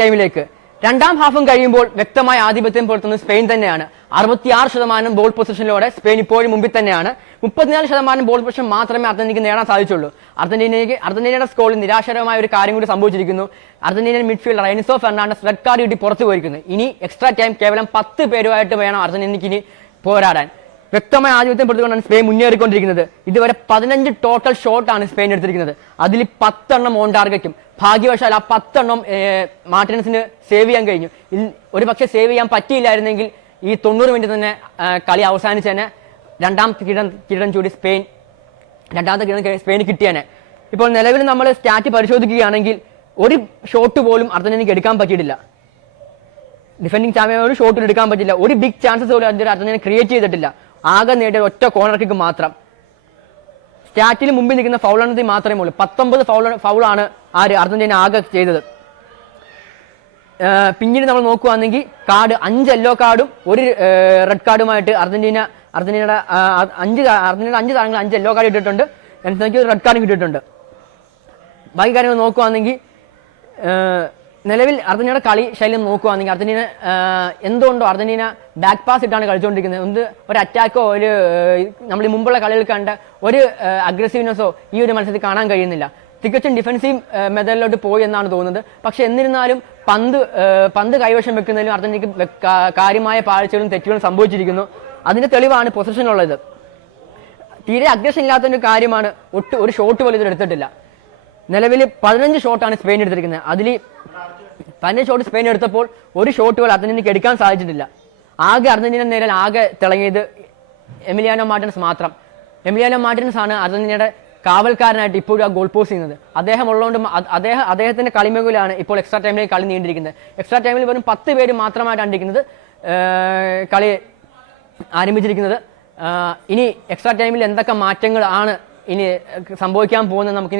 ടൈമിലേക്ക് രണ്ടാം ഹാഫും കഴിയുമ്പോൾ വ്യക്തമായ ആധിപത്യം പുലർത്തുന്നത് സ്പെയിൻ തന്നെയാണ്. 66% ബോൾ പൊസിഷനിലൂടെ സ്പെയിൻ ഇപ്പോഴും മുമ്പിൽ തന്നെയാണ്. 34% ബോൾ പൊസിഷൻ മാത്രമേ അർജന്റീനയ്ക്ക് നേടാൻ സാധിച്ചുള്ളൂ. അർജന്റീനയുടെ സ്കോറിൽ നിരാശകരമായ ഒരു കാര്യം കൂടി സംഭവിച്ചിരിക്കുന്നു. അർജന്റീനൻ midfielder Enzo Fernandez red card കിട്ടി പുറത്തു പോയിരിക്കുന്നു. ഇനി എക്സ്ട്രാ ടൈം കേവലം 10 പേരുമായിട്ട് വേണം അർജന്റീനയ്ക്ക് ഇനി പോരാടാൻ. വ്യക്തമായ ആധിപത്യം പുറത്തുകൊണ്ടാണ് സ്പെയിൻ മുന്നേറിക്കൊണ്ടിരിക്കുന്നത്. ഇതുവരെ 15 ടോട്ടൽ ഷോട്ടാണ് സ്പെയിൻ എടുത്തിരിക്കുന്നത്. അതിൽ 10 ഓൺ ടാർഗറ്റും. ഭാഗ്യവശാൽ ആ 10 മാർട്ടിനസിന് സേവ് ചെയ്യാൻ കഴിഞ്ഞു. ഒരു പക്ഷേ സേവ് ചെയ്യാൻ പറ്റിയില്ലായിരുന്നെങ്കിൽ ഈ 90 മിനിറ്റ് തന്നെ കളി അവസാനിച്ചേനെ. രണ്ടാമത്തെ കിരീടം ചൂടി സ്പെയിന് കിട്ടിയേനെ. ഇപ്പോൾ നിലവിൽ നമ്മൾ സ്റ്റാറ്റ് പരിശോധിക്കുകയാണെങ്കിൽ ഒരു ഷോട്ട് പോലും അർജന്റീനയ്ക്ക് എടുക്കാൻ പറ്റിയിട്ടില്ല. ഡിഫൻഡിങ് ചാമ്പ്യൻ ഒരു ഷോട്ടിൽ എടുക്കാൻ പറ്റില്ല. ഒരു ബിഗ് ചാൻസസ് പോലും അർജന്റീന ക്രിയേറ്റ് ചെയ്തിട്ടില്ല. ആകെ നേടിയ ഒറ്റ കോർണർ കിക്ക് മാത്രം. സ്റ്റാറ്റിൽ മുമ്പിൽ നിൽക്കുന്ന ഫൗളാണെങ്കിൽ മാത്രമേ ഉള്ളൂ. 19 ഫൗളാണ് അർജന്റീന ആകെ ചെയ്തത്. പിന്നീട് നമ്മൾ നോക്കുകയാണെങ്കിൽ 5 യെല്ലോ കാർഡും ഒരു റെഡ് കാർഡുമായിട്ട് അർജന്റീനയുടെ 5 താരങ്ങൾ 5 യെല്ലോ കാർഡ് ഇട്ടിട്ടുണ്ട്. എനിക്ക് റെഡ് കാർഡും കിട്ടിയിട്ടുണ്ട്. ബാക്കി കാര്യങ്ങൾ നോക്കുകയാണെങ്കിൽ നിലവിൽ അർജന്റീനയുടെ കളി ശൈലി നോക്കുകയാണെങ്കിൽ എന്തുകൊണ്ടോ അർജന്റീന ബാക്ക് പാസ് ഇട്ടാണ് കളിച്ചുകൊണ്ടിരിക്കുന്നത്. ഒരു അറ്റാക്കോ നമ്മൾ മുമ്പുള്ള കളിയിൽ കണ്ട ഒരു അഗ്രസീവ്നെസ്സോ ഈ ഒരു മത്സരത്തിൽ കാണാൻ കഴിയുന്നില്ല. തികച്ചും ഡിഫൻസീവ് മെത്തേഡിലോട്ട് പോയി എന്നാണ് തോന്നുന്നത്. പക്ഷെ എന്നിരുന്നാലും പന്ത് കൈവശം വെക്കുന്നതിലും അർജന്റീനയ്ക്ക് കാര്യമായ പാഴ്ചകളും തെറ്റുകളും സംഭവിച്ചിരിക്കുന്നു. അതിന്റെ തെളിവാണ് പൊസിഷനുള്ളത്. തീരെ അഗ്രഷൻ ഇല്ലാത്തൊരു കാര്യമാണ്. ഒരു ഷോട്ട് പോലും ഇതിൽ എടുത്തിട്ടില്ല. നിലവിൽ 15 ഷോട്ടാണ് സ്പെയിൻ എടുത്തിരിക്കുന്നത്. അതിൽ 15 ഷോട്ട് സ്പെയിൻ എടുത്തപ്പോൾ ഒരു ഷോട്ട് പോലും അർജന്റീനയ്ക്ക് എടുക്കാൻ സാധിച്ചിട്ടില്ല. അർജന്റീന നേരെ ആകെ തിളങ്ങിയത് എമിലിയാനോ മാർട്ടിനസ് മാത്രം. എമിലിയാനോ മാർട്ടിനസ് ആണ് അർജന്റീനയുടെ കാവൽക്കാരനായിട്ട് ഇപ്പോഴും ആ ഗോൾ പോസ്റ്റ് ചെയ്യുന്നത്. അദ്ദേഹം ഉള്ളതുകൊണ്ട് അദ്ദേഹത്തിന്റെ കളിമികവിലാണ് ഇപ്പോൾ എക്സ്ട്രാ ടൈമിലേക്ക് കളി നീണ്ടിരിക്കുന്നത്. എക്സ്ട്രാ ടൈമിൽ വെറും 10 പേര് മാത്രമായിട്ടാണ് ഇരിക്കുന്നത് കളി ആരംഭിച്ചിരിക്കുന്നത്. ഇനി എക്സ്ട്രാ ടൈമിൽ എന്തൊക്കെ മാറ്റങ്ങൾ ആണ് ഇനി സംഭവിക്കാൻ പോകുന്നത് നമുക്ക്